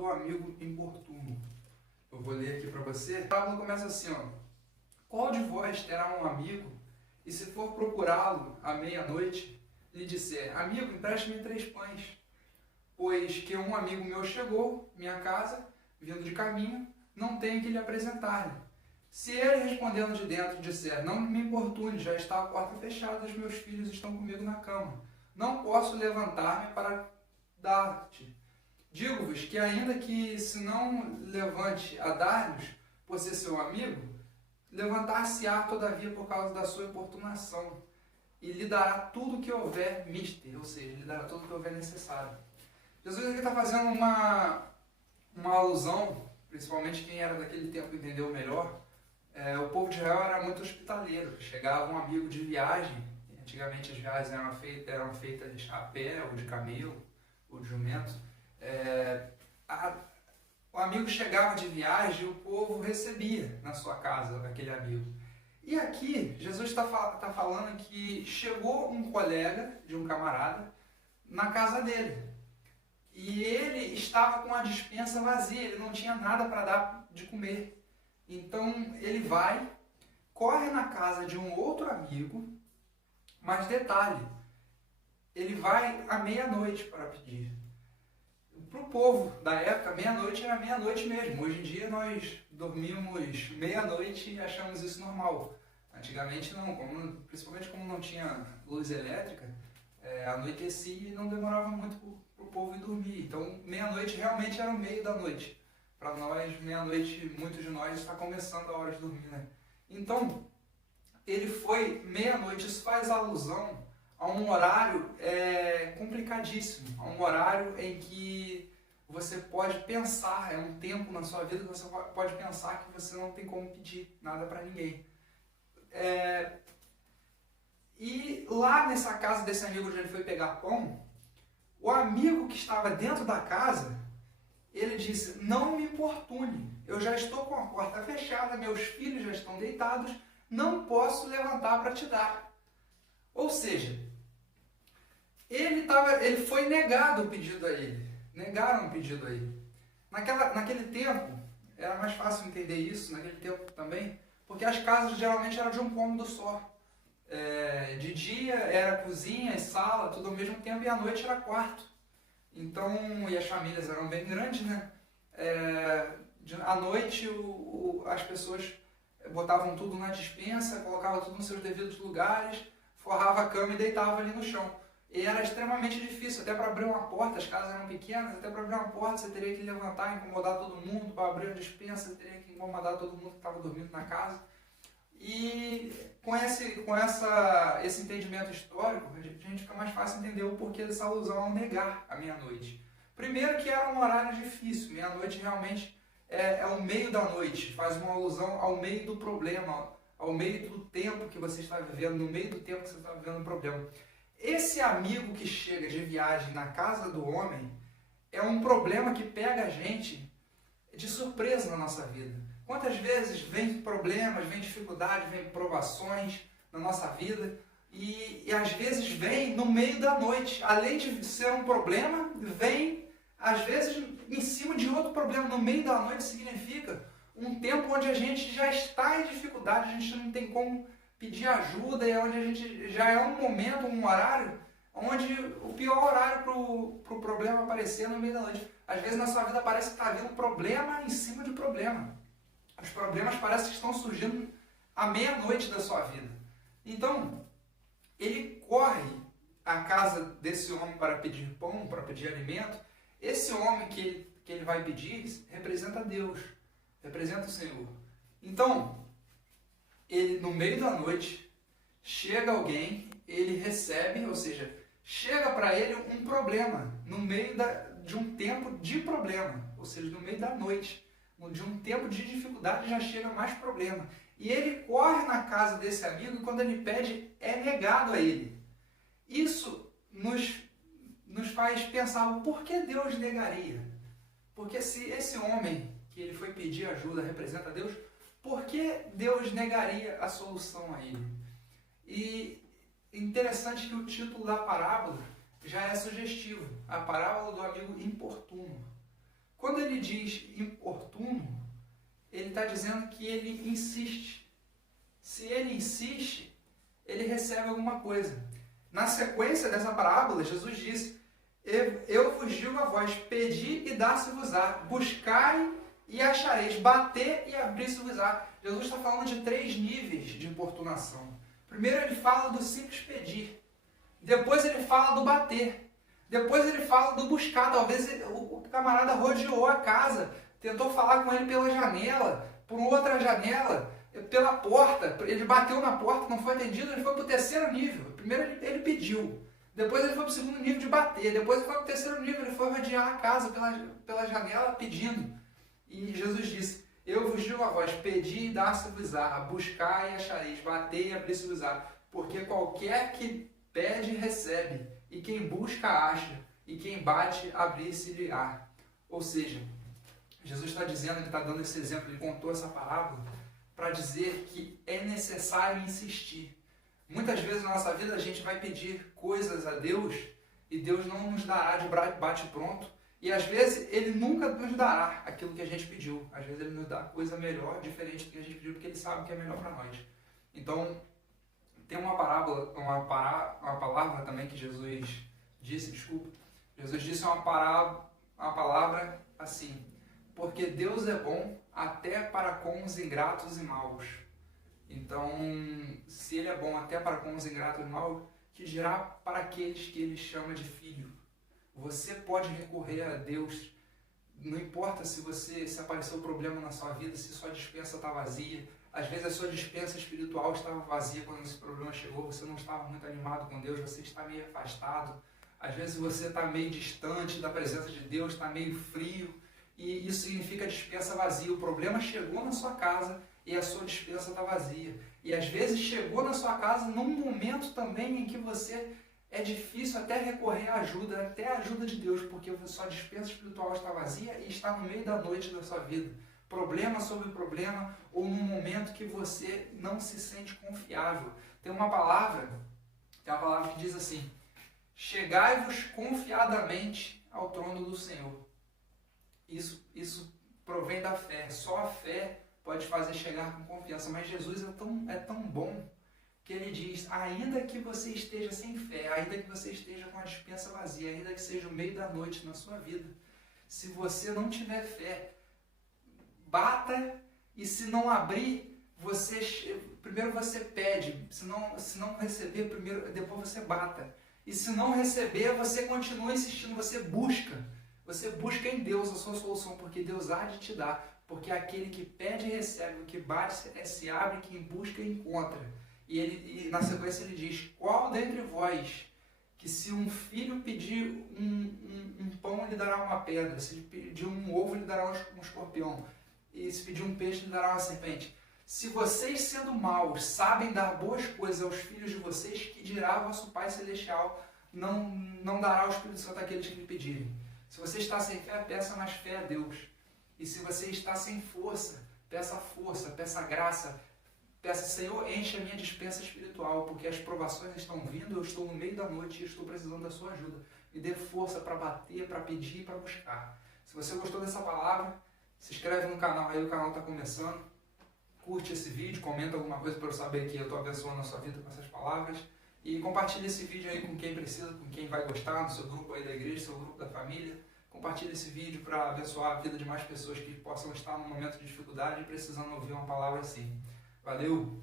do amigo importuno. Eu vou ler aqui para você. A parábola começa assim, ó. Qual de vós terá um amigo, e se for procurá-lo à meia-noite, lhe disser, amigo, empreste-me 3 pães, pois que um amigo meu chegou, minha casa, vindo de caminho, não tenho que lhe apresentar-lhe. Se ele, respondendo de dentro, disser, não me importune, já está a porta fechada, os meus filhos estão comigo na cama. Não posso levantar-me para dar-te. Digo-vos que ainda que se não levante a dar-lhes, por ser seu amigo, levantar-se-á todavia por causa da sua importunação, e lhe dará tudo o que houver mister, ou seja, lhe dará tudo o que houver necessário. Jesus aqui está fazendo uma alusão, principalmente quem era daquele tempo entendeu melhor. O povo de Israel era muito hospitaleiro. Chegava um amigo de viagem. Antigamente as viagens eram feitas a pé, ou de camelo, ou de jumento. O amigo chegava de viagem e o povo recebia na sua casa aquele amigo. E aqui Jesus está falando que chegou um colega de um camarada na casa dele. E ele estava com a despensa vazia, ele não tinha nada para dar de comer. Então ele vai, corre na casa de um outro amigo, mas detalhe, ele vai à meia-noite para pedir. Para o povo da época, meia-noite era meia-noite mesmo. Hoje em dia nós dormimos meia-noite e achamos isso normal. Antigamente não, principalmente como não tinha luz elétrica, anoitecia e não demorava muito para o povo ir dormir. Então meia-noite realmente era o meio da noite. Para nós, meia-noite, muitos de nós está começando a hora de dormir, né? Então, ele foi meia-noite. Isso faz alusão a um horário complicadíssimo, a um horário em que você pode pensar, é um tempo na sua vida que você pode pensar que você não tem como pedir nada para ninguém. E lá nessa casa desse amigo onde ele foi pegar pão, o amigo que estava dentro da casa, ele disse, não me importune, eu já estou com a porta fechada, meus filhos já estão deitados, não posso levantar para te dar. Ou seja, ele foi negado o pedido a ele, negaram o pedido a ele. Naquele tempo, era mais fácil entender isso, naquele tempo também, porque as casas geralmente eram de um cômodo só. De dia era cozinha e sala, tudo ao mesmo tempo, e à noite era quarto. Então, e as famílias eram bem grandes, né? À noite as pessoas botavam tudo na despensa, colocavam tudo nos seus devidos lugares, forrava a cama e deitava ali no chão. E era extremamente difícil, até para abrir uma porta, as casas eram pequenas, até para abrir uma porta você teria que levantar, incomodar todo mundo, para abrir a despensa você teria que incomodar todo mundo que estava dormindo na casa. E com esse entendimento histórico, a gente fica mais fácil entender o porquê dessa alusão ao negar a meia-noite. Primeiro que era um horário difícil, meia-noite realmente é o meio da noite, faz uma alusão ao meio do problema, ao meio do tempo que você está vivendo, no meio do tempo que você está vivendo o problema. Esse amigo que chega de viagem na casa do homem é um problema que pega a gente de surpresa na nossa vida. Quantas vezes vem problemas, vem dificuldades, vem provações na nossa vida e às vezes vem no meio da noite. Além de ser um problema, vem às vezes em cima de outro problema. No meio da noite significa um tempo onde a gente já está em dificuldade, a gente não tem como pedir ajuda, e onde a gente já é um momento, um horário, onde o pior horário para o problema aparecer no meio da noite. Às vezes na sua vida parece que está vindo problema em cima de problema. Os problemas parecem que estão surgindo à meia-noite da sua vida. Então, ele corre à casa desse homem para pedir pão, para pedir alimento. Esse homem que ele vai pedir representa Deus, representa o Senhor. Então, ele no meio da noite, chega alguém, ele recebe, ou seja, chega para ele um problema, no meio de um tempo de problema, ou seja, no meio da noite. De um tempo de dificuldade já chega mais problema. E ele corre na casa desse amigo e quando ele pede, é negado a ele. Isso nos faz pensar o porquê Deus negaria. Porque se esse homem que ele foi pedir ajuda representa Deus, por que Deus negaria a solução a ele? E interessante que o título da parábola já é sugestivo. A parábola do amigo importuno. Quando ele diz importuno, ele está dizendo que ele insiste. Se ele insiste, ele recebe alguma coisa. Na sequência dessa parábola, Jesus disse: eu vos digo a vós, pedi e dá-se-vos-á, buscai e achareis, bater e abrir-se-vos-á. Jesus está falando de 3 níveis de importunação. Primeiro ele fala do simples pedir, depois ele fala do bater, depois ele fala do buscar. Talvez o camarada rodeou a casa, tentou falar com ele pela janela, por outra janela, pela porta, ele bateu na porta, não foi atendido, ele foi para o 3º nível. Primeiro ele pediu, depois ele foi para o 2º nível de bater, depois ele foi para o 3º nível, ele foi rodear a casa pela janela pedindo. E Jesus disse: eu vos digo a vós, pedi e dá-se-vos-á, buscai e achareis, batei e abri-se-vos-á, porque qualquer que pede recebe, e quem busca acha, e quem bate abrir-se-lhe-á. Ou seja, Jesus está dizendo, ele está dando esse exemplo, ele contou essa parábola para dizer que é necessário insistir. Muitas vezes na nossa vida a gente vai pedir coisas a Deus e Deus não nos dará de bate-pronto. E às vezes Ele nunca nos dará aquilo que a gente pediu. Às vezes Ele nos dá coisa melhor, diferente do que a gente pediu, porque Ele sabe o que é melhor para nós. Então, tem uma palavra também que Jesus disse, Jesus disse uma palavra assim: porque Deus é bom até para com os ingratos e maus. Então, se Ele é bom até para com os ingratos e maus, que dirá para aqueles que Ele chama de filho? Você pode recorrer a Deus, não importa se apareceu um problema na sua vida, se sua despensa está vazia. Às vezes a sua despensa espiritual estava vazia quando esse problema chegou, você não estava muito animado com Deus, você está meio afastado. Às vezes você está meio distante da presença de Deus, está meio frio, e isso significa despensa vazia. O problema chegou na sua casa e a sua despensa está vazia. E às vezes chegou na sua casa num momento também em que você é difícil até recorrer à ajuda, até a ajuda de Deus, porque a sua despensa espiritual está vazia e está no meio da noite da sua vida. Problema sobre problema, ou num momento que você não se sente confiável. Tem uma palavra que diz assim: chegai-vos confiadamente ao trono do Senhor. Isso provém da fé. Só a fé pode fazer chegar com confiança. Mas Jesus é tão bom que Ele diz: ainda que você esteja sem fé, ainda que você esteja com a despensa vazia, ainda que seja o meio da noite na sua vida, se você não tiver fé, bata, e se não abrir, primeiro você pede, se não receber, depois você bata. E se não receber, você continua insistindo, você busca em Deus a sua solução, porque Deus há de te dar, porque aquele que pede recebe, o que bate se abre, quem busca encontra. E na sequência ele diz: qual dentre vós, que se um filho pedir um pão, lhe dará uma pedra, se pedir um ovo, lhe dará um escorpião, e se pedir um peixe, lhe dará uma serpente? Se vocês, sendo maus, sabem dar boas coisas aos filhos de vocês, que dirá vosso Pai Celestial não dará o Espírito Santo àqueles que lhe pedirem? Se você está sem fé, peça mais fé a Deus. E se você está sem força, peça graça. Peça: Senhor, enche a minha despensa espiritual, porque as provações estão vindo, eu estou no meio da noite e estou precisando da sua ajuda. Me dê força para bater, para pedir e para buscar. Se você gostou dessa palavra, se inscreve no canal aí, o canal está começando. Curte esse vídeo, comenta alguma coisa para eu saber que eu estou abençoando a sua vida com essas palavras. E compartilhe esse vídeo aí com quem precisa, com quem vai gostar, no seu grupo aí da igreja, seu grupo da família. Compartilhe esse vídeo para abençoar a vida de mais pessoas que possam estar num momento de dificuldade e precisando ouvir uma palavra assim. Valeu!